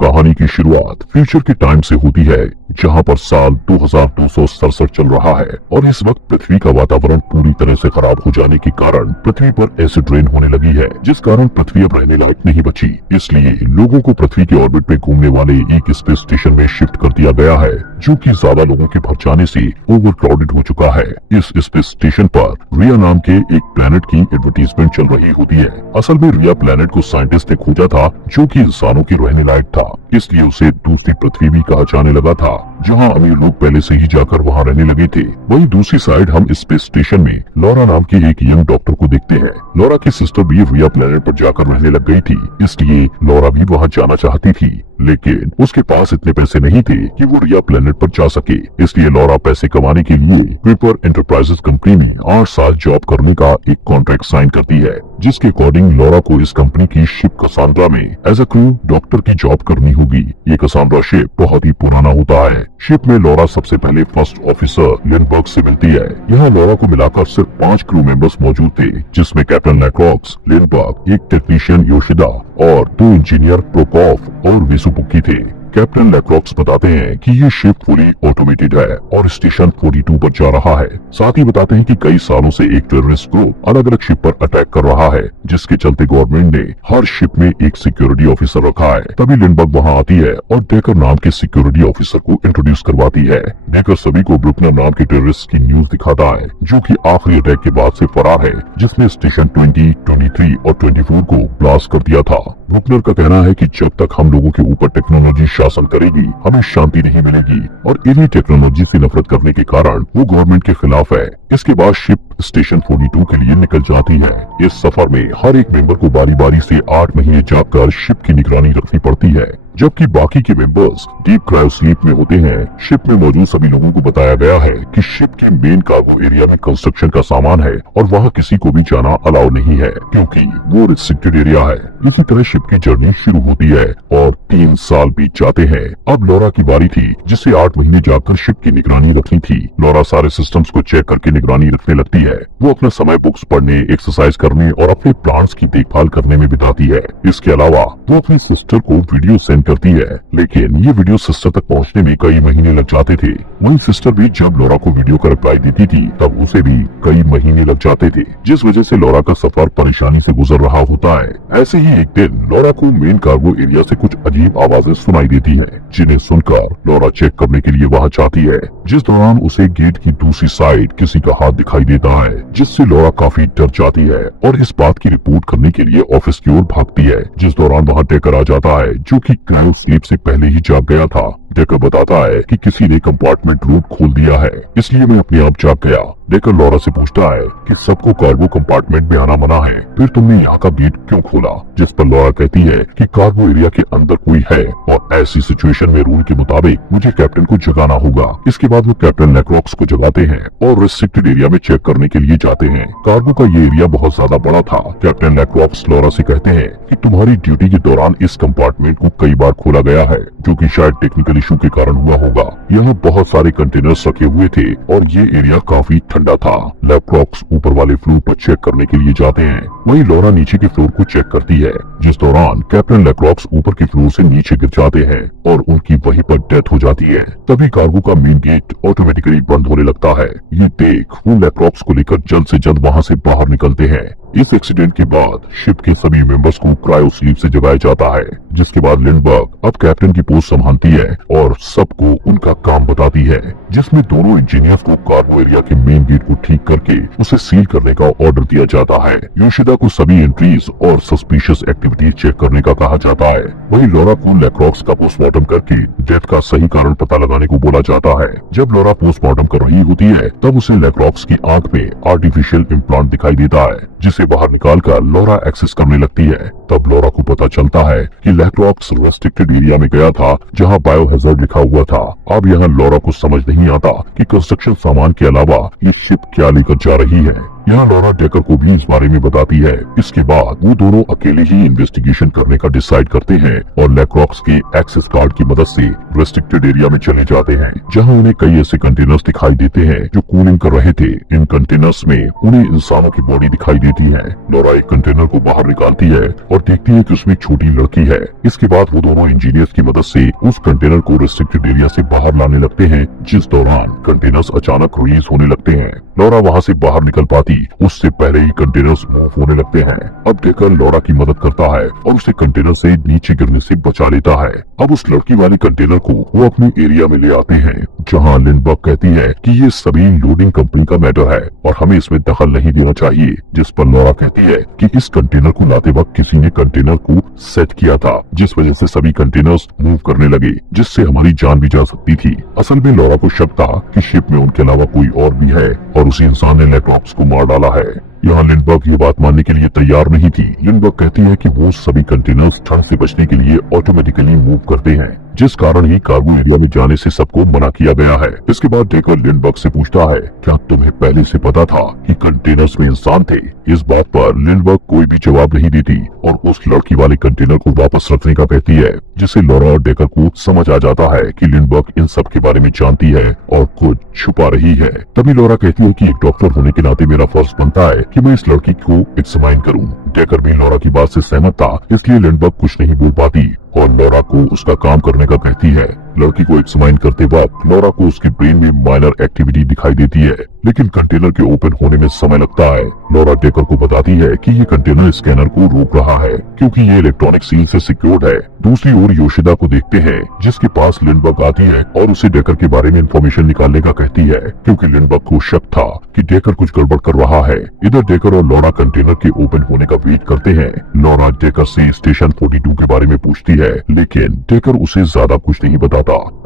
कहानी की शुरुआत फ्यूचर के टाइम से होती है, जहां पर साल 2267 चल रहा है और इस वक्त पृथ्वी का वातावरण पूरी तरह से खराब हो जाने के कारण पृथ्वी पर एसिड रेन होने लगी है, जिस कारण पृथ्वी अब रहने लायक नहीं बची। इसलिए लोगों को पृथ्वी के ऑर्बिट में घूमने वाले एक स्पेस स्टेशन में शिफ्ट कर दिया गया है, जो कि ज्यादा लोगों के भर जाने से ओवर क्राउडेड हो चुका है। इस स्पेस स्टेशन पर रिया नाम के एक प्लेनेट की एडवर्टीजमेंट चल रही होती है। असल में रिया प्लेनेट को साइंटिस्ट ने खोजा था, जो कि इंसानों के रहने लायक था, इसलिए उसे दूसरी पृथ्वी भी कहा जाने लगा था, जहां अमीर लोग पहले से ही जाकर वहां रहने लगे थे। वहीं दूसरी साइड हम स्पेस स्टेशन में लॉरा नाम के एक यंग डॉक्टर को देखते हैं। लॉरा की सिस्टर भी रिया प्लेनेट पर जाकर रहने लग गई थी, इसलिए लॉरा भी वहां जाना चाहती थी, लेकिन उसके पास इतने पैसे नहीं थे कि वो रिया प्लेनेट पर जा सके। इसलिए लॉरा पैसे कमाने के लिए पेपर एंटरप्राइजेस कंपनी में 8 साल जॉब करने का एक कॉन्ट्रैक्ट साइन करती है, जिसके अकॉर्डिंग लॉरा को इस कंपनी की शिप कसांड्रा में एज अ क्रू डॉक्टर की जॉब करनी होगी। ये कसांड्रा शिप बहुत ही पुराना होता है। शिप में लॉरा सबसे पहले फर्स्ट ऑफिसर लिंडबर्ग से मिलती है। यहाँ लॉरा को मिलाकर सिर्फ 5 क्रू मेंबर्स मौजूद थे, जिसमें कैप्टन लैक्रॉक्स, लिंडबर्ग, एक टेक्नीशियन योशिदा और 2 इंजीनियर प्रोकॉफ और वेसुपुकी थे। कैप्टन लैक्रॉक्स बताते हैं कि ये शिप फुली ऑटोमेटेड है और स्टेशन 42 पर जा रहा है। साथ ही बताते हैं कि कई सालों से एक टेररिस्ट ग्रुप अलग अलग शिप पर अटैक कर रहा है, जिसके चलते गवर्नमेंट ने हर शिप में एक सिक्योरिटी ऑफिसर रखा है। तभी लिंडबर्ग वहां आती है और डेकर नाम के सिक्योरिटी ऑफिसर को इंट्रोड्यूस करवाती है। डेकर सभी को ब्रुकनर नाम के टेररिस्ट की न्यूज दिखाता है, जो कि आखिरी अटैक के बाद से फरार है, जिसने स्टेशन 20, 23 और 24 को ब्लास्ट कर दिया था। ब्रुकनर का कहना है कि जब तक हम लोगों के ऊपर टेक्नोलॉजी शासन करेगी, हमें शांति नहीं मिलेगी, और इन्हीं टेक्नोलॉजी से नफरत करने के कारण वो गवर्नमेंट के खिलाफ है। इसके बाद शिप स्टेशन 42 के लिए निकल जाती है। इस सफर में हर एक मेंबर को बारी बारी से 8 महीने जाकर शिप की निगरानी रखनी पड़ती है, जबकि बाकी के मेंबर्स डीप क्रायो स्लीप में होते हैं। शिप में मौजूद सभी लोगों को बताया गया है कि शिप के मेन कार्गो एरिया में कंस्ट्रक्शन का सामान है और वहाँ किसी को भी जाना अलाउ नहीं है, क्योंकि वो रिस्ट्रिक्टेड एरिया है। इसी तरह शिप की जर्नी शुरू होती है और 3 साल बीत जाते हैं। अब लॉरा की बारी थी, जिसे 8 महीने जाकर शिप की निगरानी रखनी थी। लॉरा सारे सिस्टम्स को चेक करके निगरानी रखने लगती है। वो अपना समय बुक्स पढ़ने, एक्सरसाइज करने और अपने प्लांट्स की देखभाल करने में बिताती है। इसके अलावा वो अपनी सिस्टर को वीडियो सेंड करती है, लेकिन ये वीडियो सिस्टर तक पहुंचने में कई महीने लग जाते थे। वहीं सिस्टर भी जब लॉरा को वीडियो का रिप्लाई देती थी, तब उसे भी कई महीने लग जाते थे, जिस वजह से लॉरा का सफर परेशानी से गुजर रहा होता है। ऐसे ही एक दिन लॉरा को मेन कार्गो एरिया से कुछ अजीब आवाजें सुनाई देती हैं, जिन्हें सुनकर लॉरा चेक करने के लिए वहां जाती है। जिस दौरान उसे गेट की दूसरी साइड किसी का हाथ दिखाई देता है, जिससे लॉरा काफी डर जाती है और इस बात की रिपोर्ट करने के लिए ऑफिस की ओर भागती है। जिस दौरान वहां डेकर आ जाता है, जो कि क्रायो स्लीप से पहले ही जाग गया था। डेकर बताता है कि किसी ने कंपार्टमेंट रूट खोल दिया है, इसलिए मैं अपने आप जाग गया। डेकर लॉरा से पूछता है कि सबको कार्गो कंपार्टमेंट में आना मना है, फिर तुमने यहाँ का गेट क्यों खोला? जिस पर लॉरा कहती है कि कार्गो एरिया के अंदर कोई है और ऐसी सिचुएशन में रूल के मुताबिक मुझे कैप्टन को जगाना होगा। इसके बाद वो कैप्टन लैक्रॉक्स को जगाते हैं और रिस्ट्रिक्टेड एरिया में चेक करने के लिए जाते हैं। कार्गो का ये एरिया बहुत ज्यादा बड़ा था। कैप्टन लैक्रॉक्स लॉरा से कहते हैं कि तुम्हारी ड्यूटी के दौरान इस कंपार्टमेंट को कई बार खोला गया है, जो कि शायद टेक्निकल इशू के कारण हुआ होगा। यहाँ बहुत सारे कंटेनर्स रखे हुए थे और ये एरिया काफी ठंडा था। लैक्रॉक्स ऊपर वाले फ्लोर पर चेक करने के लिए जाते हैं, वहीं लॉरा नीचे के फ्लोर को चेक करती है। जिस दौरान कैप्टन लैक्रॉक्स ऊपर के फ्लोर से नीचे गिर जाते हैं और उनकी वहीं पर डेथ हो जाती है। तभी कार्गो का मेन गेट ऑटोमेटिकली बंद होने लगता है। ये देख वो लैक्रॉक्स को लेकर जल्द से जल्द वहाँ से बाहर निकलते हैं। इस एक्सीडेंट के बाद शिप के सभी मेंबर्स को क्रायो स्लीप से जगाया जाता है, जिसके बाद लिंडबर्ग अब कैप्टन की पोस्ट संभालती है और सबको उनका काम बताती है, जिसमें दोनों इंजीनियर्स को कार्गो एरिया के मेन गेट को ठीक करके उसे सील करने का ऑर्डर दिया जाता है। योशिदा को सभी एंट्रीज और सस्पिशियस एक्टिविटीज चेक करने का कहा जाता है। वहीं लॉरा को लैक्रॉक्स का पोस्टमार्टम करके डेथ का सही कारण पता लगाने को बोला जाता है। जब लॉरा पोस्टमार्टम कर रही होती है, तब उसे लैक्रॉक्स की आंख में आर्टिफिशियल इम्प्लांट दिखाई देता है, जिसे बाहर निकालकर लॉरा एक्सेस करने लगती है। तब लॉरा को पता चलता है कि लैक्रॉक्स रेस्ट्रिक्टेड एरिया में गया था, जहां बायोहैजार्ड लिखा हुआ था। अब यहाँ लॉरा को समझ नहीं आता कि कंस्ट्रक्शन सामान के अलावा ये शिप क्या लेकर जा रही है। यहाँ लॉरा डेकर को भी इस बारे में बताती है। इसके बाद वो दोनों अकेले ही इन्वेस्टिगेशन करने का डिसाइड करते हैं और लैक्रॉक्स के एक्सेस कार्ड की मदद से रेस्ट्रिक्टेड एरिया में चले जाते हैं, जहाँ उन्हें कई ऐसे कंटेनर्स दिखाई देते हैं जो कूलिंग कर रहे थे। इन कंटेनर्स में उन्हें इंसानों की बॉडी दिखाई देती है। लॉरा एक कंटेनर को बाहर निकालती है और देखती है कि उसमें एक छोटी लड़की है। इसके बाद वो दोनों इंजीनियर्स की मदद से उस कंटेनर को रेस्ट्रिक्टेड एरिया से बाहर लाने लगते हैं, जिस दौरान कंटेनर्स अचानक रिलीज होने लगते हैं। लॉरा वहाँ से बाहर निकल पाती उससे पहले ही कंटेनर्स मूव होने लगते हैं। अब डेकर लॉरा की मदद करता है और उसे कंटेनर से नीचे गिरने से बचा लेता है। अब उस लड़की वाले कंटेनर को वो अपने एरिया में ले आते हैं, जहाँ लिंडबर्ग कहती है कि ये सभी लोडिंग कंपनी का मैटर है और हमें इसमें दखल नहीं देना चाहिए, जिस पर लॉरा कहती है कि इस कंटेनर को लाते वक्त किसी ने कंटेनर को सेट किया था, जिस वजह से सभी कंटेनर्स मूव करने लगे, जिससे हमारी जान भी जा सकती थी। असल में लॉरा को शक था कि शिप में उनके अलावा कोई और भी है और उसी इंसान ने लैक्रॉक्स को मार डाला है। यहाँ लिंडबर्ग ये बात मानने के लिए तैयार नहीं थी। लिंडबर्ग कहती है कि वो सभी कंटेनर्स ठंड से बचने के लिए ऑटोमेटिकली मूव करते हैं, जिस कारण ही कार्गो एरिया में जाने से सबको मना किया गया है। इसके बाद डेकर लिंडबर्ग से पूछता है, क्या तुम्हें पहले से पता था कि कंटेनर्स में इंसान थे? इस बात पर लिंडबर्ग कोई भी जवाब नहीं देती और उस लड़की वाले कंटेनर को वापस रखने का कहती है, जिससे लॉरा और डेकर को समझ आ जाता है कि लिंडबर्ग इन सब के बारे में जानती है और कुछ छुपा रही है। तभी लॉरा कहती है कि एक डॉक्टर होने के नाते मेरा फर्ज बनता है कि मैं इस लड़की को एग्जामिन करूं। डेकर भी लॉरा की बात से सहमत था, इसलिए लिंडबर्ग कुछ नहीं बोल पाती और लॉरा को उसका काम करने का कहती है। लड़की को एग्जामिन करते वक्त लॉरा को उसके ब्रेन में माइनर एक्टिविटी दिखाई देती है, लेकिन कंटेनर के ओपन होने में समय लगता है। लॉरा डेकर को बताती है कि ये कंटेनर स्कैनर को रोक रहा है क्योंकि ये इलेक्ट्रॉनिक सील से सिक्योर्ड है। दूसरी ओर योशिदा को देखते हैं, जिसके पास लिंडबर्ग आती है और उसे डेकर के बारे में इंफॉर्मेशन निकालने का कहती है, क्योंकि लिंडबर्ग को शक था कि डेकर कुछ गड़बड़ कर रहा है। इधर डेकर और लॉरा कंटेनर के ओपन होने का वेट करते हैं। लॉरा डेकर से स्टेशन 42 के बारे में पूछती है, लेकिन डेकर उसे ज्यादा कुछ नहीं बताता।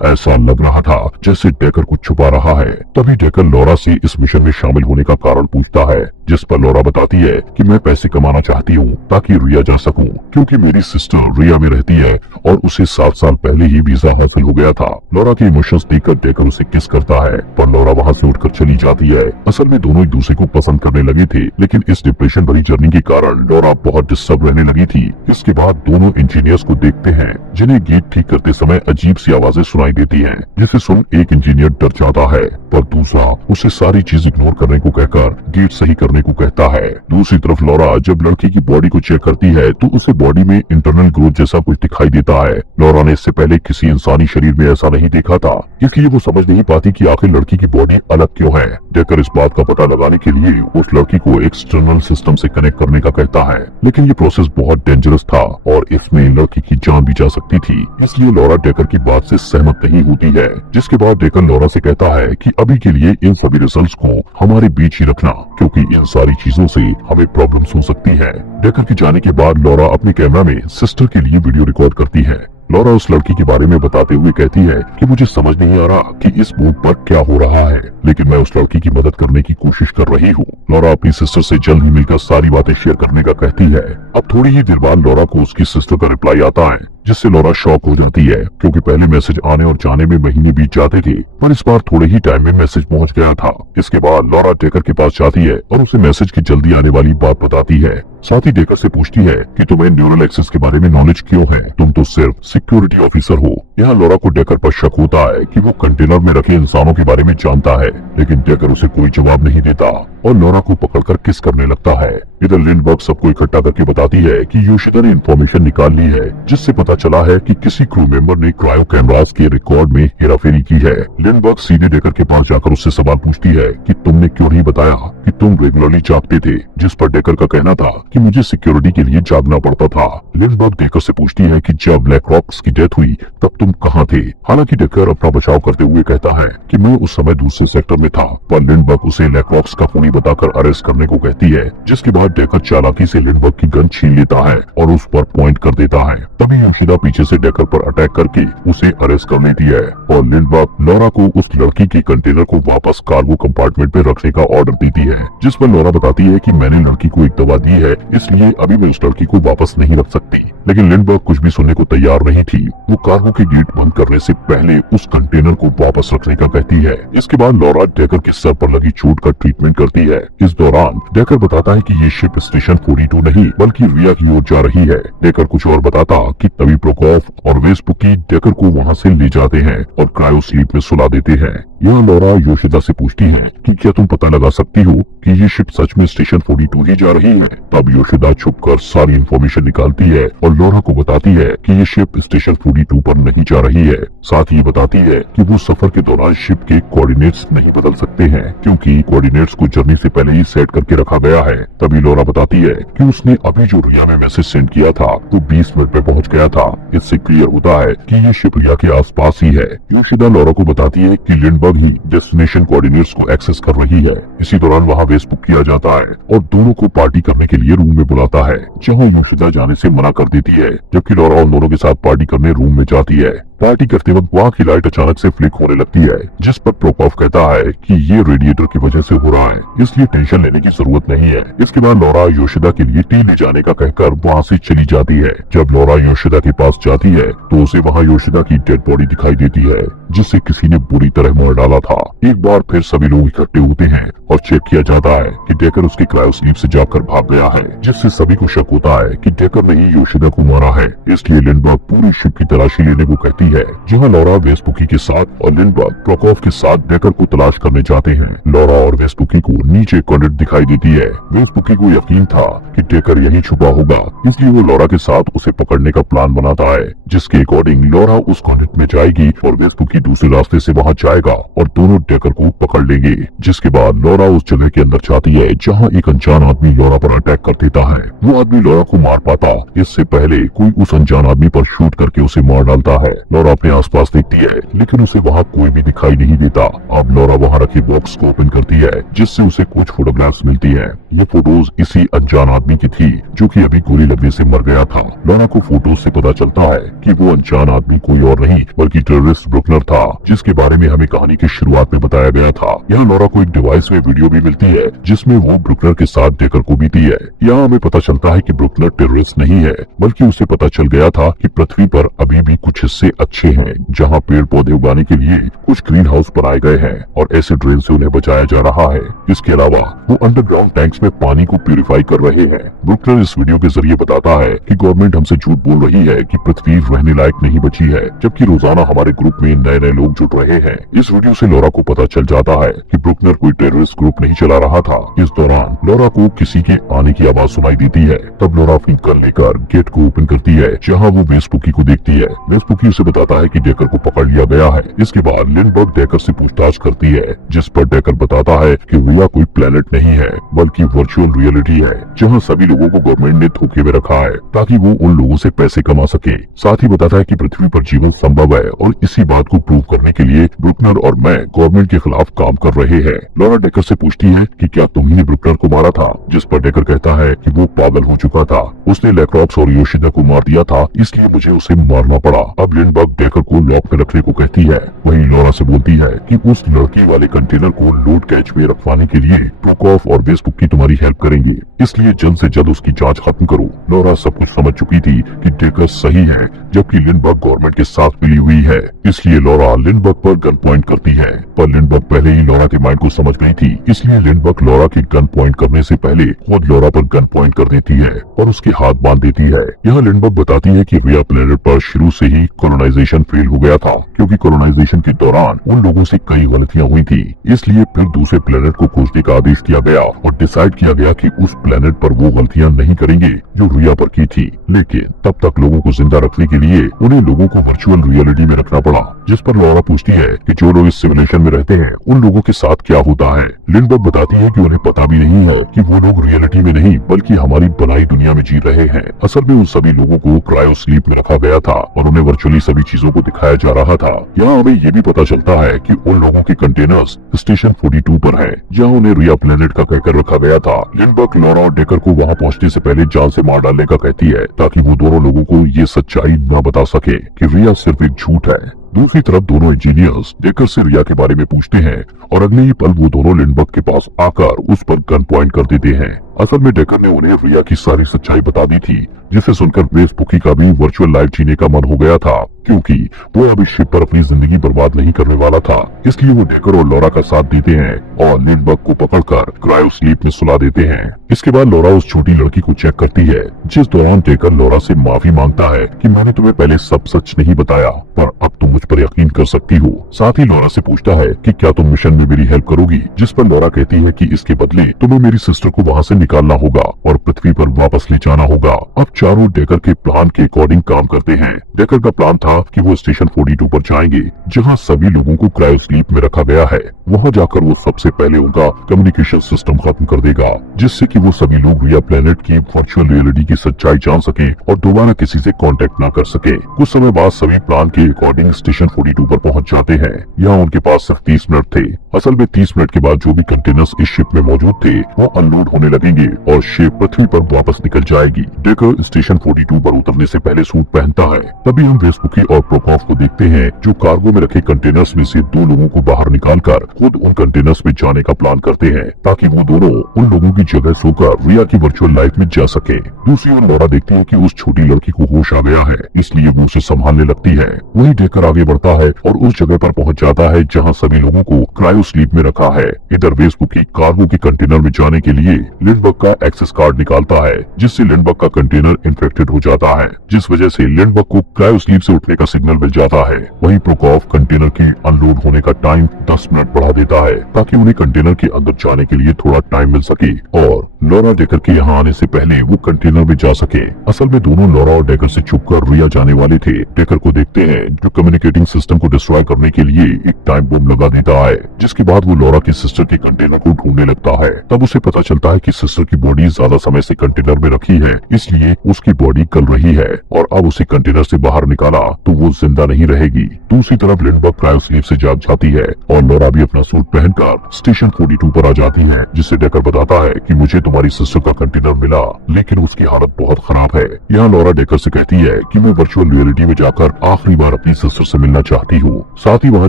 ऐसा लग रहा था जैसे डेकर कुछ छुपा रहा है। तभी डेकर लॉरा से इस मिशन में शामिल होने का कारण पूछता है, जिस पर लॉरा बताती है कि मैं पैसे कमाना चाहती हूँ ताकि रिया जा सकूं, क्योंकि मेरी सिस्टर रिया में रहती है और उसे 7 साल पहले ही वीजा हासिल हो गया था। लॉरा के इमोशंस देखकर डेकर उसे किस करता है, पर लॉरा वहाँ से उठकर चली जाती है। असल में दोनों एक दूसरे को पसंद करने लगे थे, लेकिन इस डिप्रेशन भरी जर्नी के कारण लॉरा बहुत डिस्टर्ब रहने लगी थी। इसके बाद दोनों इंजीनियर्स को देखते हैं, जिन्हें गेट ठीक करते समय अजीब सी आवाजें सुनाई देती हैं, जिसे सुन एक इंजीनियर डर जाता है, पर दूसरा उसे सारी चीज इग्नोर करने को कहकर गेट सही करने को कहता है। दूसरी तरफ लॉरा जब लड़की की बॉडी को चेक करती है तो उसे बॉडी में इंटरनल ग्रोथ जैसा कुछ दिखाई देता है। लॉरा ने इससे पहले किसी इंसानी शरीर में ऐसा नहीं देखा था, इसलिए वो समझ नहीं पाती कि आखिर लड़की की बॉडी अलग क्यों है। डेकर इस बात का पता लगाने के लिए उस लड़की को एक्सटर्नल सिस्टम से कनेक्ट करने का कहता है, लेकिन ये प्रोसेस बहुत डेंजरस था और इसमें लड़की की जान भी जा सकती थी, इसलिए लॉरा डेकर की बात से सहमत नहीं होती है। जिसके बाद डेकर लॉरा से कहता है कि अभी के लिए इन सभी रिजल्ट्स को हमारे बीच ही रखना, क्योंकि इन सारी चीजों से हमें प्रॉब्लम्स हो सकती है। डेकर के जाने के बाद लॉरा अपने कैमरा में सिस्टर के लिए वीडियो रिकॉर्ड करती है। लॉरा उस लड़की के बारे में बताते हुए कहती है कि मुझे समझ नहीं आ रहा कि इस मूड पर क्या हो रहा है, लेकिन मैं उस लड़की की मदद करने की कोशिश कर रही हूँ। लॉरा अपनी सिस्टर से जल्द ही मिलकर सारी बातें शेयर करने का कहती है। अब थोड़ी ही देर बाद लॉरा को उसकी सिस्टर का रिप्लाई आता है, जिससे लॉरा शॉक हो जाती है, क्योंकि पहले मैसेज आने और जाने में महीने बीत जाते थे, पर इस बार थोड़े ही टाइम में मैसेज पहुंच गया था। इसके बाद लॉरा डेकर के पास जाती है और उसे मैसेज की जल्दी आने वाली बात बताती है। साथ ही डेकर से पूछती है कि तुम्हें न्यूरल एक्सेस के बारे में नॉलेज क्यों है, तुम तो सिर्फ सिक्योरिटी ऑफिसर हो। यहाँ लॉरा को डेकर पर शक होता है कि वो कंटेनर में रखे इंसानों के बारे में जानता है, लेकिन डेकर उसे कोई जवाब नहीं देता और लॉरा को पकड़कर किस करने लगता है। इधर लिंडबर्ग सबको इकट्ठा करके बताती है कि योशिदा ने इंफॉर्मेशन निकाल ली है, जिससे पता चला है कि किसी क्रू मेंबर ने क्रायो कैमरास के रिकॉर्ड में हेराफेरी की है। लिंडबर्ग सीधे डेकर के पास जाकर उससे सवाल पूछती है कि तुमने क्यों नहीं बताया कि तुम रेगुलरली जागते थे, जिस पर डेकर का कहना था कि मुझे सिक्योरिटी के लिए जागना पड़ता था। लिंडबर्ग डेकर से पूछती है कि जब लैक्रॉक्स की डेथ हुई तब तुम कहाँ थे। हालांकि डेकर अपना बचाव करते हुए कहता है कि मैं उस समय दूसरे सेक्टर में था, पर लिंडबर्ग उसे लैक्रॉक्स का खूनी बताकर अरेस्ट करने को कहती है। जिसके बाद डेकर चालाकी से लिंडबर्ग की गन छीन लेता है और उस पर पॉइंट कर देता है। तभी योशिदा पीछे से डेकर पर अटैक करके उसे अरेस्ट कर लेती है और लिंडबर्ग लॉरा को उस लड़की के कंटेनर को वापस कार्गो कंपार्टमेंट में रखने का ऑर्डर देती है, जिस पर लॉरा बताती है कि मैंने लड़की को एक दवा दी है, इसलिए अभी मैं उस लड़की को वापस नहीं रख सकती। लेकिन लिंडबर्ग कुछ भी सुनने को तैयार नहीं थी। वो कार्गो के गेट बंद करने से पहले उस कंटेनर को वापस रखने का कहती है। इसके बाद लॉरा डेकर के सर पर लगी चोट का ट्रीटमेंट करती है। इस दौरान डेकर बताता है कि ये शिप स्टेशन 42 नहीं बल्कि रिया की ओर जा रही है। डेकर कुछ और बताता कि तभी प्रोकोफ और वेस्पुकी डेकर को वहाँ से ले जाते हैं और क्रायो स्लीप में सुला देते हैं। यहाँ लॉरा योशिदा से पूछती है कि क्या तुम पता लगा सकती हो कि ये शिप सच में स्टेशन 42 ही जा रही है। तब योशिदा छुपकर सारी इंफॉर्मेशन निकालती है और लॉरा को बताती है कि ये शिप स्टेशन 42 पर नहीं जा रही है। साथ ही बताती है कि वो सफर के दौरान शिप के कोऑर्डिनेट्स नहीं बदल सकते हैं क्योंकि कोऑर्डिनेट्स को जर्नी से पहले ही सेट करके रखा गया है। तभी लॉरा बताती है कि उसने अभी जो रिया में मैसेज सेंड किया था वो 20 मिनट में पहुँच गया था। इससे क्लियर होता है कि ये शिप रिया के आसपास ही है। योशिदा लॉरा को बताती है कि लिंडबर्ग ही डेस्टिनेशन कोऑर्डिनेट्स को एक्सेस कर रही है। इसी दौरान वहाँ वेस्पुक किया जाता है और दोनों को पार्टी करने के लिए रूम में बुलाता है, जहाँ योशिदा जाने से मना कर देती है, जबकि लॉरा उन दोनों के साथ पार्टी करने रूम में जाती है। पार्टी करते वक्त वहाँ की लाइट अचानक से फ्लिक होने लगती है, जिस पर प्रोकोफ कहता है कि ये रेडिएटर की वजह से हो रहा है, इसलिए टेंशन लेने की जरूरत नहीं है। इसके बाद लॉरा योशिदा के लिए टी ले जाने का कहकर वहाँ से चली जाती है। जब लॉरा योशिदा के पास जाती है तो उसे वहाँ योशिदा की डेड बॉडी दिखाई देती है, जिसे किसी ने बुरी तरह मार डाला था। एक बार फिर सभी लोग इकट्ठे होते हैं और चेक किया जाता है कि डेकर उसके क्रायो स्लीप से जाकर भाग गया है, जिससे सभी को शक होता है कि डेकर ने ही योशिदा को मारा है। इसलिए लिंडबर्ग पूरी शिप की तलाशी लेने को कहती है, जहाँ लॉरा वेस्पुकी के साथ और लिंडबर्ग प्रोकोफ के साथ डेकर को तलाश करने जाते हैं। लॉरा और वेस्पुकी को नीचे कॉर्नेट दिखाई देती है। वेस्पुकी को यकीन था कि डेकर यहीं छुपा होगा, इसलिए वो लॉरा के साथ उसे पकड़ने का प्लान बनाता है, जिसके अकॉर्डिंग लॉरा उस कॉर्नेट में जाएगी और वेस्पुकी दूसरे रास्ते से वहाँ जाएगा और दोनों डेकर को पकड़ लेंगे। जिसके बाद लॉरा उस जगह के अंदर जाती है जहाँ एक अनजान आदमी लॉरा पर अटैक कर देता है। वो आदमी लॉरा को मार पाता इससे पहले कोई उस अनजान आदमी पर शूट करके उसे मार डालता है। लॉरा अपने आसपास देखती है लेकिन उसे वहाँ कोई भी दिखाई नहीं देता। अब लॉरा वहाँ रखे बॉक्स को ओपन करती है, जिससे उसे कुछ फोटोग्राफ्स मिलती है। ये फोटोज इसी अनजान आदमी की थी जो कि अभी गोली लगने से मर गया था। लॉरा को फोटोज से पता चलता है कि वो अनजान आदमी कोई और नहीं बल्कि टेररिस्ट ब्रुकनर था, जिसके बारे में हमें कहानी की शुरुआत में बताया गया था। यहाँ लॉरा को एक डिवाइस में वीडियो भी मिलती है जिसमें वो ब्रुकनर के साथ डेकर को बीती है। यहाँ हमें पता चलता है कि ब्रुकनर टेररिस्ट नहीं है, बल्कि उसे पता चल गया था कि पृथ्वी पर अभी भी कुछ हिस्से अच्छे हैं जहाँ पेड़ पौधे उगाने के लिए कुछ ग्रीन हाउस बनाए गए हैं और एसिड रेन से उन्हें बचाया जा रहा है। इसके अलावा वो अंडरग्राउंड टैंक्स में पानी को प्यूरिफाई कर रहे हैं। ब्रुकनर इस वीडियो के जरिए बताता है कि गवर्नमेंट हमसे झूठ बोल रही है कि पृथ्वी रहने लायक नहीं बची है, जबकि रोजाना हमारे ग्रुप में नए नए लोग जुड़ रहे हैं। इस वीडियो से लॉरा को पता चल जाता है कि ब्रुकनर कोई टेररिस्ट ग्रुप नहीं चला रहा था। इस दौरान लॉरा को किसी के आने की आवाज सुनाई देती है। तब लॉरा अपनी गन लेकर गेट को ओपन करती है, जहाँ वो वेस्पुकी को देखती है। वेस्पुकी उसे बताता है कि डेकर को पकड़ लिया गया है। इसके बाद लिंडबर्ग डेकर से पूछताछ करती है, जिस पर डेकर बताता है कि रिया कोई प्लेनेट नहीं है बल्कि वर्चुअल रियलिटी है, जहाँ सभी लोगों को गवर्नमेंट ने धोखे में रखा है ताकि वो उन लोगों से पैसे कमा सके। साथ ही बताता है कि पृथ्वी पर जीवन संभव है और इसी बात को प्रूव करने के लिए ब्रुकनर और मैं गवर्नमेंट के खिलाफ काम कर रहे हैं। लॉरा डेकर से पूछती है कि क्या तुमने ब्रुकनर को मारा था, जिस पर डेकर कहता है कि वो पागल हो चुका था, उसने लैक्रॉप्स और योशिदा को मार दिया था, इसलिए मुझे उसे मारना पड़ा। अब लिंडबर्ग डेकर को लॉक में रखने को कहती है। वहीं लॉरा से बोलती है कि उस लड़के वाले कंटेनर को लोड कैच में रखवाने के लिए प्रोकोफ और वेस्पुकी तुम्हारी हेल्प करेंगे, इसलिए जल्द से जल्द उसकी जांच खत्म करो। लॉरा सब कुछ समझ चुकी थी कि डेकर सही है, जबकि लिंडबर्ग गवर्नमेंट के साथ मिली हुई है, इसलिए लॉरा लिंडबर्ग पर गन पॉइंट करती है। पर लिंडबर्ग पहले ही लॉरा के माइंड को समझ गई थी, इसलिए लिंडबर्ग लॉरा के गन पॉइंट करने से पहले खुद लॉरा पर गन पॉइंट कर देती है और उसके हाथ बांध देती है। यहाँ लिंडबर्ग बताती है कि रिया प्लेनेट पर शुरू से ही कॉलोनाइजेशन फेल हो गया था, क्योंकि कॉलोनाइजेशन के दौरान उन लोगों से कई गलतियां हुई थी। इसलिए फिर दूसरे प्लेनेट को खोजने का आदेश किया गया और डिसाइड किया गया कि उस प्लेनेट पर वो गलतियां नहीं करेंगे जो रिया पर की थी। लेकिन तब तक लोगों को जिंदा रखने के लिए उन्हें लोगों को वर्चुअल रियलिटी में रखना पड़ा, जिस पर लॉरा पूछती है कि जो लोग इस सिमुलेशन में रहते हैं उन लोगों के साथ क्या होता है। लिंडबर्ग बताती है कि उन्हें पता भी नहीं है कि वो लोग रियलिटी में नहीं बल्कि हमारी बनाई दुनिया में जी रहे हैं। असल में उन सभी लोगों को क्रायो स्लीप में रखा गया था और उन्हें वर्चुअली सभी चीजों को दिखाया जा रहा था। यहाँ हमें ये भी पता चलता है कि उन लोगों के कंटेनर्स स्टेशन 42 पर हैं, जहाँ उन्हें रिया प्लेनेट का कहकर रखा गया था। लिंडबर्ग लॉरा और डेकर को वहाँ पहुँचने से पहले जान से मार डालने का कहती है, ताकि वो दोनों लोगों को ये सच्चाई न बता सके कि रिया सिर्फ एक झूठ है। दूसरी तरफ दोनों इंजीनियर्स डेकर से रिया के बारे में पूछते हैं और अगले ही पल वो दोनों लिंडबर्ग के पास आकर उस पर गन पॉइंट कर देते हैं। असल में डेकर ने उन्हें रिया की सारी सच्चाई बता दी थी, जिसे सुनकर वेस्पुकी का भी वर्चुअल लाइफ जीने का मन हो गया था, क्योंकि वो अभी शिप पर अपनी जिंदगी बर्बाद नहीं करने वाला था। इसलिए वो डेकर और लॉरा का साथ देते हैं और लिंडबर्ग को पकड़कर क्रायो स्लीप में सुला देते हैं। इसके बाद लॉरा उस छोटी लड़की को चेक करती है, जिस दौरान डेकर लॉरा से माफी मांगता है कि मैंने तुम्हें पहले सब सच नहीं बताया, पर अब तुम मुझ पर यकीन कर सकती हो। साथ ही लॉरा से पूछता है कि क्या तुम मिशन में मेरी हेल्प करोगी, जिस पर लॉरा कहती है कि इसके बदले तुम्हें मेरी सिस्टर को वहाँ से निकालना होगा और पृथ्वी पर वापस ले जाना होगा। अब चारों डेकर के प्लान के अकॉर्डिंग काम करते हैं। डेकर का प्लान था कि वो स्टेशन 42 पर जाएंगे, जहाँ सभी लोगों को क्रायो स्लीप में रखा गया है। वहाँ जाकर वो सबसे पहले उनका कम्युनिकेशन सिस्टम खत्म कर देगा, जिससे कि वो सभी लोग रिया प्लेनेट की वर्चुअल रियलिटी की सच्चाई जान सके और दोबारा किसी से कांटेक्ट ना कर सके। कुछ समय बाद सभी प्लान के अकॉर्डिंग स्टेशन 42 पर पहुंच जाते हैं। यहाँ उनके पास सिर्फ 30 मिनट थे। असल में 30 मिनट के बाद जो भी कंटेनर्स इस शिप में मौजूद थे वो अनलोड होने लगेंगे और शिप पृथ्वी पर वापस निकल जाएगी। डेकर स्टेशन 42 पर उतरने से पहले सूट पहनता है। तभी हम वेस्पुकी और प्रोकोफ को देखते हैं, जो कार्गो में रखे कंटेनर्स में से 2 लोगों को बाहर निकालकर खुद उन कंटेनर्स में जाने का प्लान करते हैं, ताकि वो दोनों उन लोगों की जगह सोकर रिया की वर्चुअल लाइफ में जा सके। दूसरी ओर लॉरा देखती है कि उस छोटी लड़की को होश आ गया है, इसलिए वो उसे संभालने लगती है। वही डेकर आगे बढ़ता है और उस जगह पर पहुंच जाता है जहां सभी लोगों को क्रायो स्लीप में रखा है। इधर वेस्पुकी कार्गो के कंटेनर में जाने के लिए लिंडबर्ग का एक्सेस कार्ड निकालता है, जिससे लिंडबर्ग का कंटेनर इन्फेक्टेड हो जाता है, जिस वजह से लिंडबर्ग को क्रायो स्लीप से उठने का सिग्नल मिल जाता है। वहीं प्रोकोफ कंटेनर की अनलोड होने का टाइम 10 मिनट बढ़ा देता है, ताकि उन्हें कंटेनर के अंदर जाने के लिए थोड़ा टाइम मिल सके और लॉरा डेकर के यहाँ आने से पहले वो कंटेनर में जा सके। असल में दोनों लॉरा और डेकर से छुपकर रिया जाने वाले थे। डेकर को देखते हैं जो कम्युनिकेटिंग सिस्टम को डिस्ट्रॉय करने के लिए एक टाइम बम लगा देता है, जिसके बाद वो लॉरा की सिस्टर के कंटेनर को ढूंढने लगता है। तब उसे पता चलता है कि सिस्टर की बॉडी ज्यादा समय से कंटेनर में रखी है, इसलिए उसकी बॉडी गल रही है और अब उसे कंटेनर से बाहर निकाला तो वो जिंदा नहीं रहेगी। दूसरी तरफ लिंडबर्ग क्रायो स्लीप से जाग जाती है और लॉरा भी अपना सूट पहनकर स्टेशन 42 पर आ जाती है, जिससे डेकर बताता है कि मुझे तुम्हारी सिस्टर का कंटेनर मिला, लेकिन उसकी हालत बहुत खराब है। यहाँ लॉरा डेकर से कहती है कि मैं वर्चुअल रियलिटी में जाकर आखिरी बार अपनी सिस्टर से मिलना चाहती हूँ। साथ ही वहाँ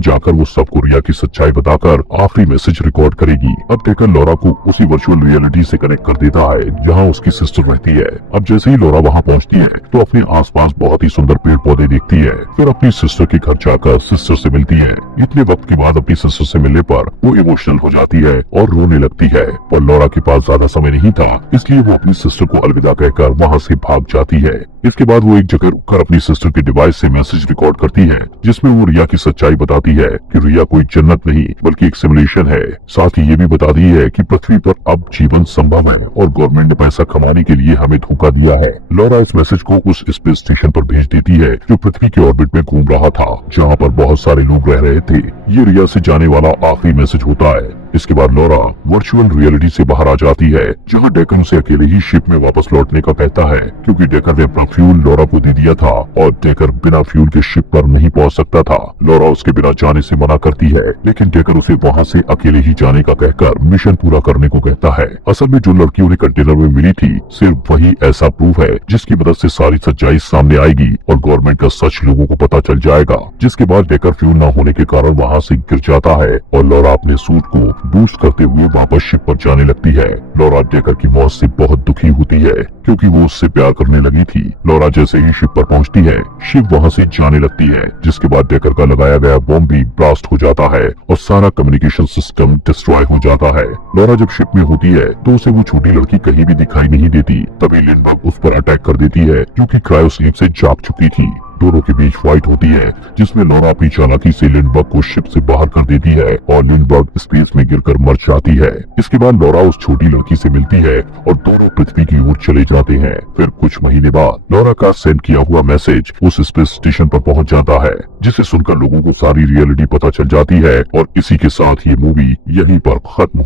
जाकर वो सबको रिया की सच्चाई बताकर आखिरी मैसेज रिकॉर्ड करेगी। अब डेकर लॉरा को उसी वर्चुअल रियलिटी से कनेक्ट कर देता है जहाँ उसकी सिस्टर रहती है। अब जैसे ही लॉरा वहाँ पहुँचती है तो अपने आसपास बहुत ही सुंदर पेड़ पौधे देखती है। फिर अपनी सिस्टर के घर जाकर सिस्टर से मिलती है। इतने वक्त के बाद अपनी सिस्टर से मिलने पर वो इमोशनल हो जाती है और रोने लगती है, पर लॉरा के पास ज्यादा समय नहीं था, इसलिए वो अपनी सिस्टर को अलविदा कहकर वहाँ से भाग जाती है। इसके बाद वो एक जगह रुककर अपनी सिस्टर के डिवाइस से मैसेज रिकॉर्ड करती है, जिसमें वो रिया की सच्चाई बताती है कि रिया कोई जन्नत नहीं बल्कि एक सिमुलेशन है। साथ ही ये भी बताती है कि पृथ्वी पर अब जीवन संभव है और गवर्नमेंट ने पैसा कमाने के लिए हमें धोखा दिया है। लॉरा इस मैसेज को उस स्पेस स्टेशन पर भेज देती है जो पृथ्वी के ऑर्बिट में घूम रहा था, जहाँ पर बहुत सारे लोग रह रहे थे। ये रिया से जाने वाला आखिरी मैसेज होता है। इसके बाद लॉरा वर्चुअल रियलिटी से बाहर आ जाती है, जहां डेकर उसे अकेले ही शिप में वापस लौटने का कहता है, क्योंकि डेकर ने अपना फ्यूल लॉरा को दे दिया था और डेकर बिना फ्यूल के शिप पर नहीं पहुंच सकता था। लॉरा उसके बिना जाने से मना करती है, लेकिन डेकर उसे वहां से अकेले ही जाने का कहकर मिशन पूरा करने को कहता है। असल में जो लड़की उन्हें कंटेनर में मिली थी, सिर्फ वही ऐसा प्रूफ है जिसकी मदद से सारी सच्चाई सामने आएगी और गवर्नमेंट का सच लोगों को पता चल जाएगा। जिसके बाद डेकर फ्यूल न होने के कारण वहाँ से गिर जाता है और लॉरा अपने सूट को बूस्ट करते हुए वापस शिप पर जाने लगती है। लॉरा डेकर की मौत से बहुत दुखी होती है, क्योंकि वो उससे प्यार करने लगी थी। लॉरा जैसे ही शिप पर पहुंचती है, शिप वहां से जाने लगती है, जिसके बाद डेकर का लगाया गया बॉम्ब भी ब्लास्ट हो जाता है और सारा कम्युनिकेशन सिस्टम डिस्ट्रॉय हो जाता है। लॉरा जब शिप में होती है तो उसे वो छोटी लड़की कहीं भी दिखाई नहीं देती। तभी लिंडबर्ग उस पर अटैक कर देती है, जो कि क्रायो स्लीप से जाग चुकी थी। दोनों के बीच फाइट होती है, जिसमें लॉरा अपनी चालाकी से लिंडबर्ग को शिप से बाहर कर देती है और लिंडबर्ग स्पेस में गिरकर मर जाती है। इसके बाद लॉरा उस छोटी लड़की से मिलती है और दोनों पृथ्वी की ओर चले जाते हैं। फिर कुछ महीने बाद लॉरा का सेंड किया हुआ मैसेज उस स्पेस स्टेशन पर पहुंच जाता है, जिसे सुनकर लोगों को सारी रियलिटी पता चल जाती है और इसी के साथ ये मूवी यहीं पर खत्म हो